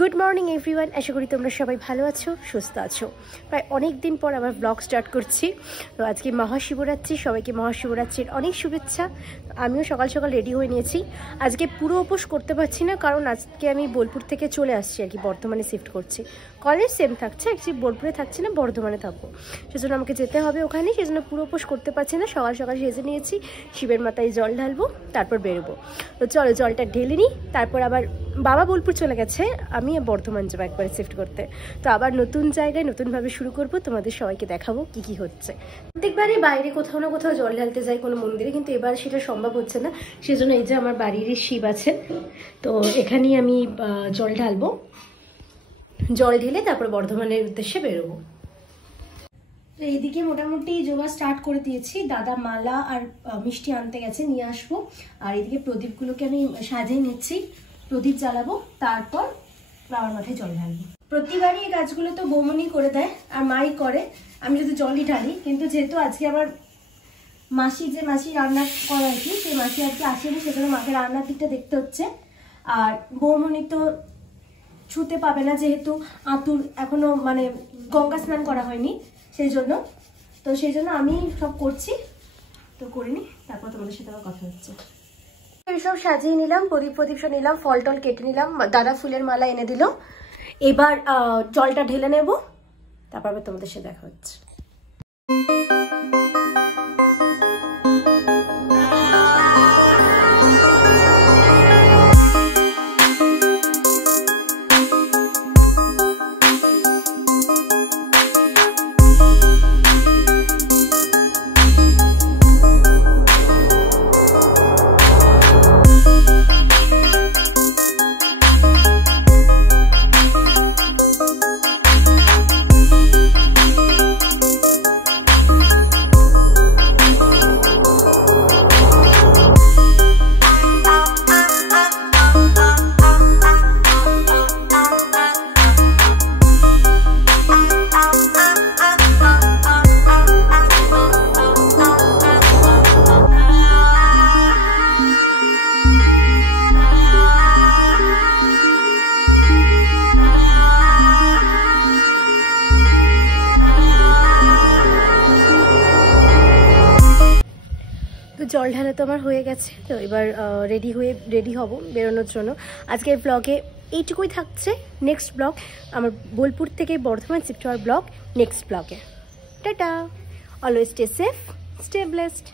Good morning everyone, আশা করি তোমরা সবাই ভালো আছো, সুস্থ আছো। প্রায় অনেক দিন পর আবার ব্লগ স্টার্ট করছি। তো আজকে মহাশিবরাত্রি, সবাইকে মহাশিবরাত্রির অনেক শুভেচ্ছা। আমিও সকাল সকাল রেডি হয়ে নিয়েছি। আজকে পুরো উপোস করতে পারছি না, কারণ আজকে আমি বোলপুর থেকে চলে আসছি আর কি, বর্ধমানে শিফট করছি। কলেজ সেম থাকছে, অ্যাকচুয়ালি বোলপুরে থাকছি না, বর্ধমানে থাকবো, সেজন্য আমাকে যেতে হবে ওখানে, সেজন্য পুরো উপোস করতে পারছি না। সকাল সকাল সেজে নিয়েছি, শিবের মাথায় জল ঢালবো, তারপর বেরোবো। তো চলো জলটা ঢেলে নিই, তারপর আবার বাবা বোলপুর চলে গেছে, আমি বর্ধমান যাবো একবারে শিফট করতে। তো আবার নতুন জায়গায় নতুনভাবে শুরু করব, তোমাদের সবাইকে দেখাবো কি কি হচ্ছে। প্রত্যেকবারই বাইরে কোথাও না কোথাও জল ঢালতে যাই কোনো মন্দিরে, কিন্তু এবার সেটা সম্ভব হচ্ছে না, সেজন্য এই যে আমার বাড়িরই শিব আছেন, তো এখানেই আমি জল ঢালবো। জল ঢেলে তারপর বর্ধমানের উদ্দেশ্যে বেরোবো। তো এইদিকে মোটামুটি যোগা স্টার্ট করে দিয়েছি। দাদা মালা আর মিষ্টি আনতে গেছে, নিয়ে আসবো। আর এদিকে প্রদীপগুলোকে আমি সাজিয়ে নিচ্ছি, প্রদীপ জ্বালাবো, তারপর বাবার মাথায় জল ঢালবো। প্রতিবারই এই কাজগুলো তো বৌমনি করে দেয় আর মাই করে, আমি যদি জলই ঢালি। কিন্তু যেহেতু আজকে আবার মাসি রান্না করে আর কি, সেই মাসি আর কি আসেনি, সেজন্য মাকে রান্নার দিকটা দেখতে হচ্ছে। আর বৌমনি তো ছুতে পাবে না, যেহেতু আতুর এখনো মানে গঙ্গা স্নান করা হয়নি, সেই জন্য আমি সব করছি। তো করিনি, তারপর তোমাদের সাথে আমার কথা হচ্ছে। এইসব সাজিয়ে নিলাম, প্রদীপ সব নিলাম, ফল টল কেটে নিলাম, দাদা ফুলের মালা এনে দিল। এবার জলটা ঢেলে নেব, তারপর আবার তোমাদের সাথে দেখা হচ্ছে। জল ঢালা তো আমার হয়ে গেছে, তো এবার রেডি হব বেরোনোর জন্য। আজকের ব্লগে এইটুকুই থাকছে। নেক্সট ব্লগ আমার বোলপুর থেকে বর্ধমান শিফট হওয়ার ব্লগ নেক্সট ব্লগে। Tata, always stay safe, stay blessed.